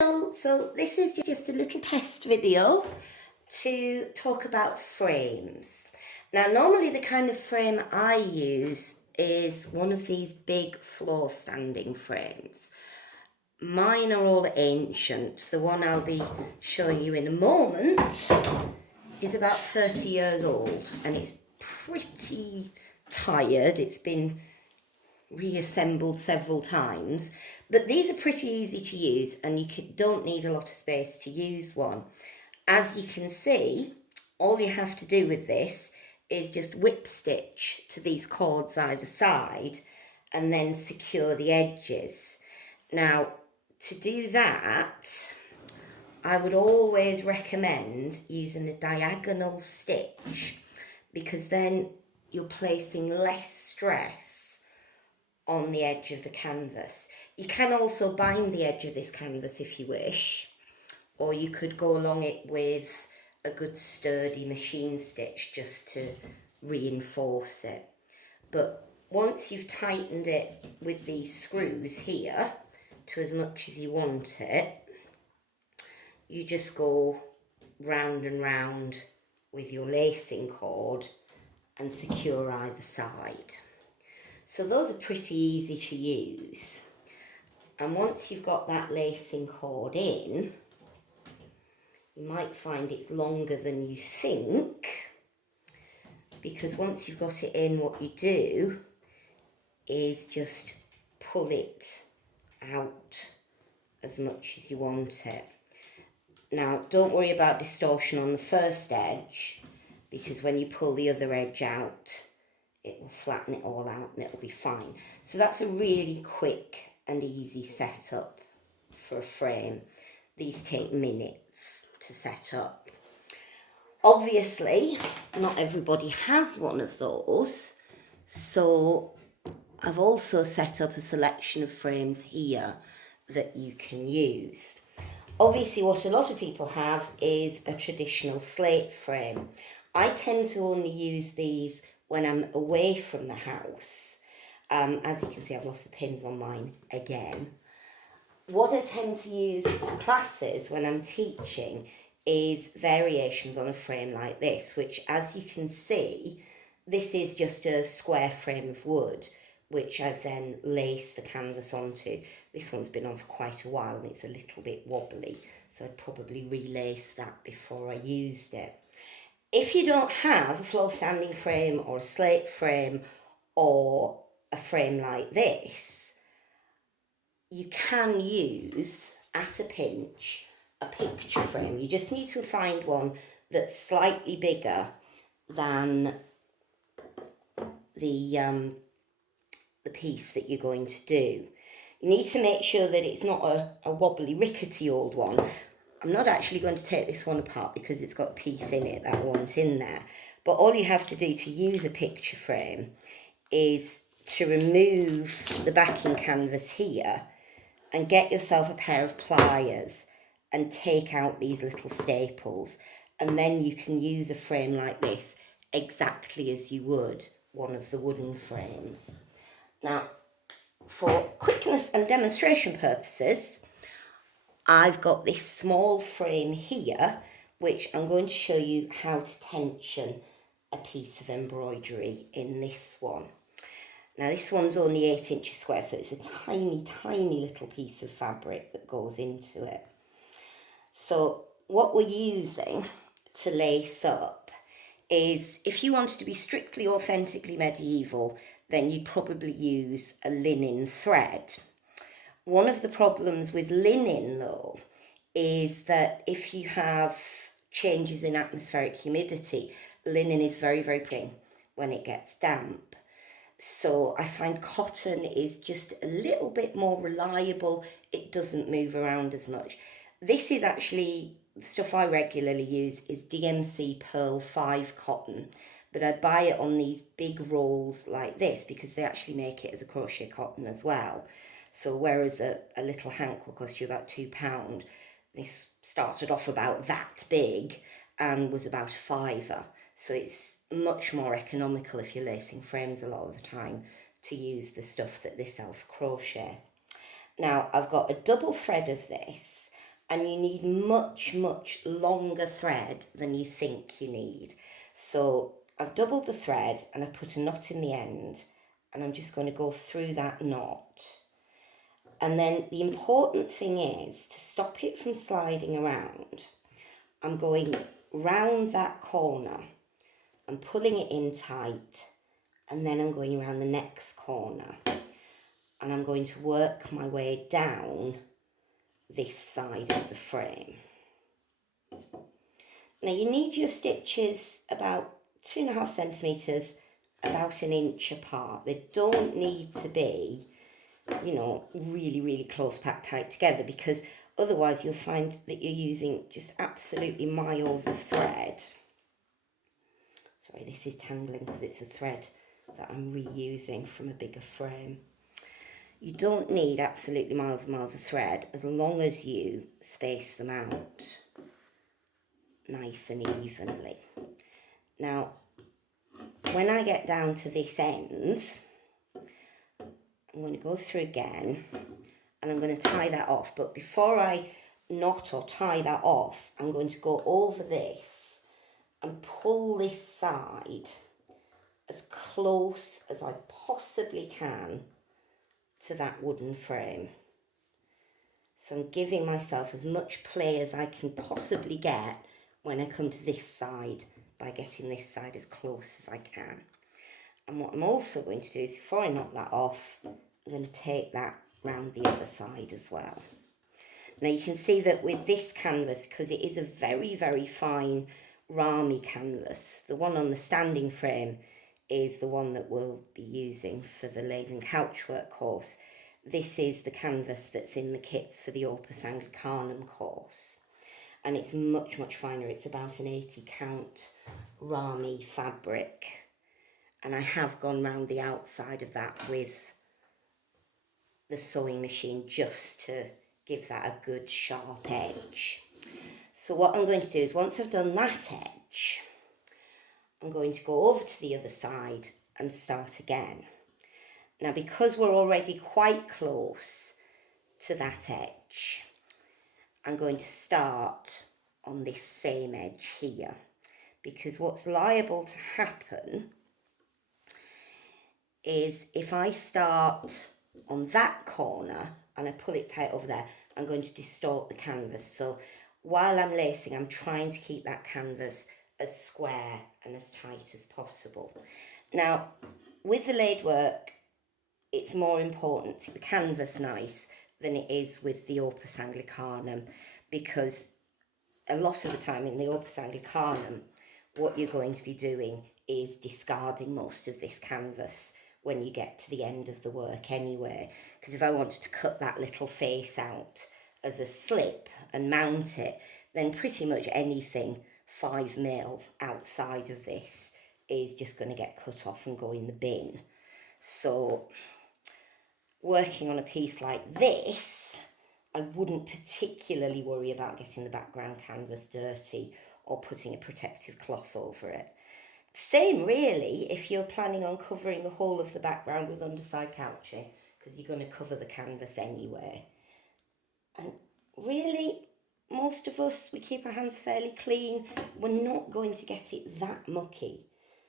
So this is just a little test video to talk about frames. Now normally the kind of frame I use is one of these big floor standing frames. Mine are all ancient. The one I'll be showing you in a moment is about 30 years old and it's pretty tired. It's been reassembled several times, but these are pretty easy to use and you don't need a lot of space to use one. As you can see, all you have to do with this is just whip stitch to these cords either side and then secure the edges. Now to do that, I would always recommend using a diagonal stitch because then you're placing less stress on the edge of the canvas. You can also bind the edge of this canvas if you wish, or you could go along it with a good sturdy machine stitch just to reinforce it. But once you've tightened it with these screws here to as much as you want it, you just go round and round with your lacing cord and secure either side. So those are pretty easy to use. And once you've got that lacing cord in, you might find it's longer than you think, because once you've got it in, what you do is just pull it out as much as you want it. Now, don't worry about distortion on the first edge, because when you pull the other edge out, it will flatten it all out and it'll be fine. So that's a really quick and easy setup for a frame. These take minutes to set up. Obviously, not everybody has one of those, so I've also set up a selection of frames here that you can use. Obviously, what a lot of people have is a traditional slate frame. I tend to only use these when I'm away from the house. As you can see, I've lost the pins on mine again. What I tend to use for classes when I'm teaching is variations on a frame like this, which, as you can see, this is just a square frame of wood, which I've then laced the canvas onto. This one's been on for quite a while and it's a little bit wobbly, so I'd probably relace that before I used it. If you don't have a floor standing frame or a slate frame or a frame like this, you can use, at a pinch, a picture frame. You just need to find one that's slightly bigger than the piece that you're going to do. You need to make sure that it's not a wobbly, rickety old one. I'm not actually going to take this one apart because it's got a piece in it that I want in there. But all you have to do to use a picture frame is to remove the backing canvas here and get yourself a pair of pliers and take out these little staples. And then you can use a frame like this exactly as you would one of the wooden frames. Now, for quickness and demonstration purposes, I've got this small frame here, which I'm going to show you how to tension a piece of embroidery in this one. Now this one's only 8 inches square, so it's a tiny, tiny little piece of fabric that goes into it. So what we're using to lace up is, if you wanted to be strictly authentically medieval, then you'd probably use a linen thread. One of the problems with linen, though, is that if you have changes in atmospheric humidity, linen is very, very thin when it gets damp. So I find cotton is just a little bit more reliable. It doesn't move around as much. This is actually, the stuff I regularly use is DMC Pearl 5 cotton, but I buy it on these big rolls like this because they actually make it as a crochet cotton as well. So whereas a little hank will cost you about £2, this started off about that big and was about a £5. So it's much more economical if you're lacing frames a lot of the time to use the stuff that they sell for crochet. Now I've got a double thread of this and you need much, much longer thread than you think you need. So I've doubled the thread and I've put a knot in the end, and I'm just going to go through that knot. And then the important thing is to stop it from sliding around. I'm going round that corner and pulling it in tight, and then I'm going around the next corner, and I'm going to work my way down this side of the frame. Now you need your stitches about 2.5 centimetres, about an inch apart. They don't need to be, you know, really, really close packed tight together, because otherwise you'll find that you're using just absolutely miles of thread. Sorry, this is tangling because it's a thread that I'm reusing from a bigger frame. You don't need absolutely miles and miles of thread as long as you space them out nice and evenly. Now, when I get down to this end, I'm going to go through again and I'm going to tie that off. But before I knot or tie that off, I'm going to go over this and pull this side as close as I possibly can to that wooden frame. So I'm giving myself as much play as I can possibly get when I come to this side by getting this side as close as I can. And what I'm also going to do is, before I knock that off, I'm going to take that round the other side as well. Now you can see that with this canvas, because it is a very, very fine Rami canvas, the one on the standing frame is the one that we'll be using for the lathe and couchwork course. This is the canvas that's in the kits for the Opus Anglicanum course. And it's much, much finer. It's about an 80 count Rami fabric. And I have gone round the outside of that with the sewing machine just to give that a good sharp edge. So what I'm going to do is, once I've done that edge, I'm going to go over to the other side and start again. Now, because we're already quite close to that edge, I'm going to start on this same edge here, because what's liable to happen is if I start on that corner and I pull it tight over there, I'm going to distort the canvas. So while I'm lacing, I'm trying to keep that canvas as square and as tight as possible. Now, with the lathe work, it's more important to keep the canvas nice than it is with the Opus Anglicanum, because a lot of the time in the Opus Anglicanum, what you're going to be doing is discarding most of this canvas when you get to the end of the work anyway. Because if I wanted to cut that little face out as a slip and mount it, then pretty much anything 5mm outside of this is just going to get cut off and go in the bin. So working on a piece like this, I wouldn't particularly worry about getting the background canvas dirty or putting a protective cloth over it. Same really if you're planning on covering the whole of the background with underside couching, because you're going to cover the canvas anyway. And really, most of us, we keep our hands fairly clean. We're not going to get it that mucky.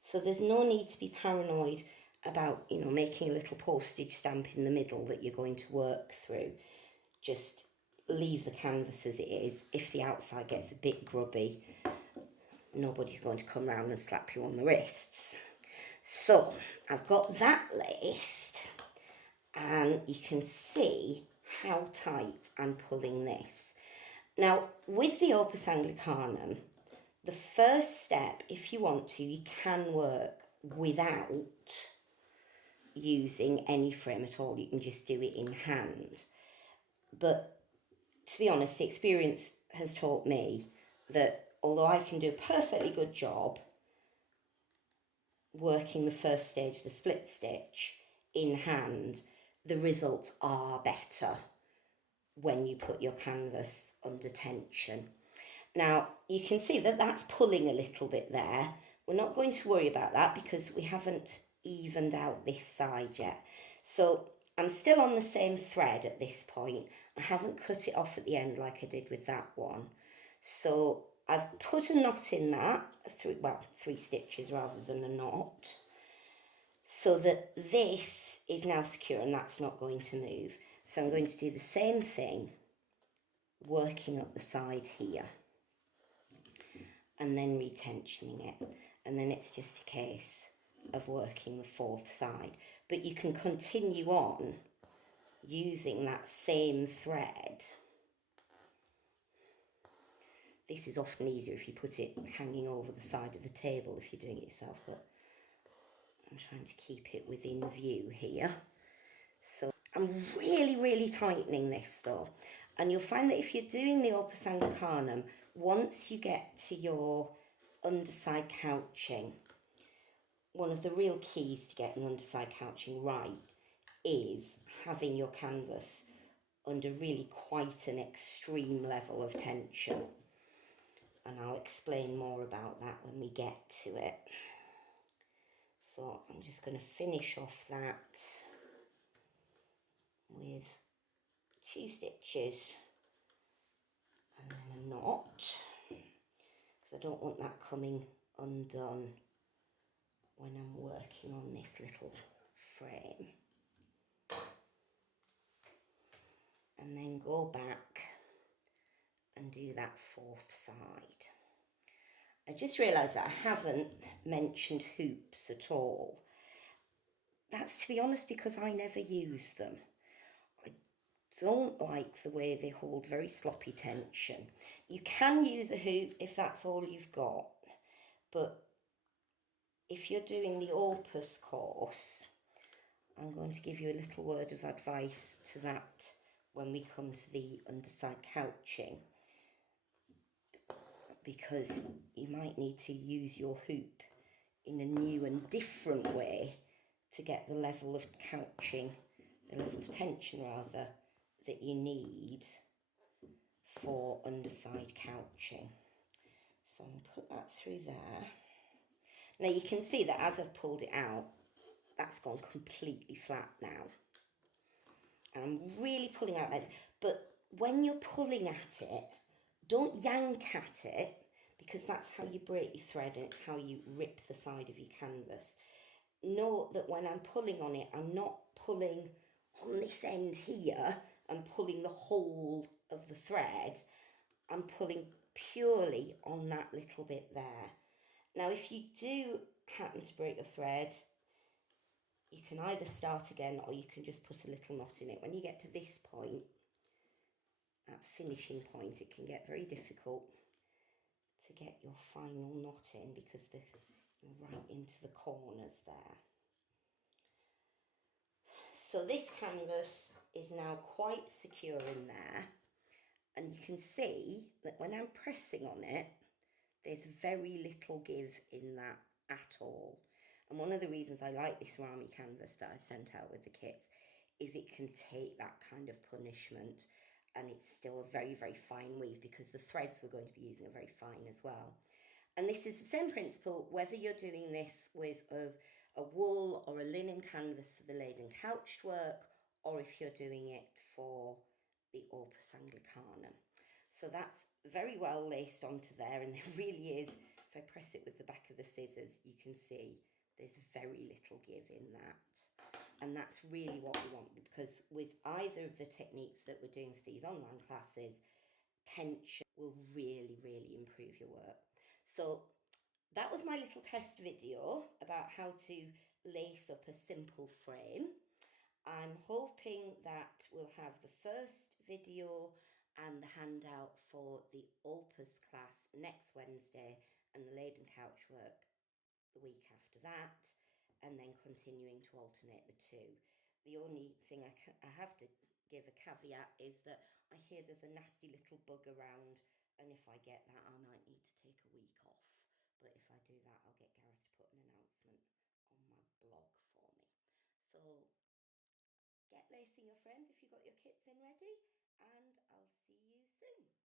So there's no need to be paranoid about, you know, making a little postage stamp in the middle that you're going to work through. Just leave the canvas as it is. If the outside gets a bit grubby, nobody's going to come round and slap you on the wrists. So I've got that laced, and you can see how tight I'm pulling this. Now, with the Opus Anglicanum, the first step, if you want to, you can work without using any frame at all. You can just do it in hand. But to be honest, the experience has taught me that although I can do a perfectly good job working the first stage, the split stitch, in hand, the results are better when you put your canvas under tension. Now, you can see that that's pulling a little bit there. We're not going to worry about that because we haven't evened out this side yet. So I'm still on the same thread at this point. I haven't cut it off at the end like I did with that one. So I've put a knot in that, three stitches rather than a knot, so that this is now secure and that's not going to move. So I'm going to do the same thing, working up the side here, and then retensioning it. And then it's just a case of working the fourth side. But you can continue on using that same thread. This is often easier if you put it hanging over the side of the table if you're doing it yourself, but I'm trying to keep it within view here. So I'm really tightening this though. And you'll find that if you're doing the Opus Anglicanum, once you get to your underside couching, one of the real keys to getting underside couching right is having your canvas under really quite an extreme level of tension. And I'll explain more about that when we get to it. So I'm just going to finish off that with 2 stitches and then a knot, because I don't want that coming undone when I'm working on this little frame. And then go back and do that fourth side. I just realised that I haven't mentioned hoops at all. That's, to be honest, because I never use them. I don't like the way they hold very sloppy tension. You can use a hoop if that's all you've got, but if you're doing the Opus course, I'm going to give you a little word of advice to that when we come to the underside couching, because you might need to use your hoop in a new and different way to get the level of couching, the level of tension rather, that you need for underside couching. So I'm going to put that through there. Now you can see that as I've pulled it out, that's gone completely flat now. And I'm really pulling out this, but when you're pulling at it, don't yank at it, because that's how you break your thread and it's how you rip the side of your canvas. Note that when I'm pulling on it, I'm not pulling on this end here and pulling the whole of the thread. I'm pulling purely on that little bit there. Now, if you do happen to break your thread, you can either start again or you can just put a little knot in it. When you get to this point, that finishing point, it can get very difficult to get your final knot in because they're right into the corners there. So this canvas is now quite secure in there, and you can see that when I'm pressing on it, there's very little give in that at all. And one of the reasons I like this Rami canvas that I've sent out with the kits is it can take that kind of punishment, and it's still a very fine weave because the threads we're going to be using are very fine as well. And this is the same principle whether you're doing this with a wool or a linen canvas for the laid and couched work, or if you're doing it for the Opus Anglicanum. So that's very well laced onto there, and there really is, if I press it with the back of the scissors, you can see there's very little give in that. And that's really what we want, because with either of the techniques that we're doing for these online classes, tension will really improve your work. So that was my little test video about how to lace up a simple frame. I'm hoping that we'll have the first video and the handout for the Opus class next Wednesday, and the laid and couch work the week after that, and then continuing to alternate the two. The only thing I have to give a caveat is that I hear there's a nasty little bug around, and if I get that, I might need to take a week off. But if I do that, I'll get Gareth to put an announcement on my blog for me. So get lacing your frames if you've got your kits in ready, and I'll see you soon.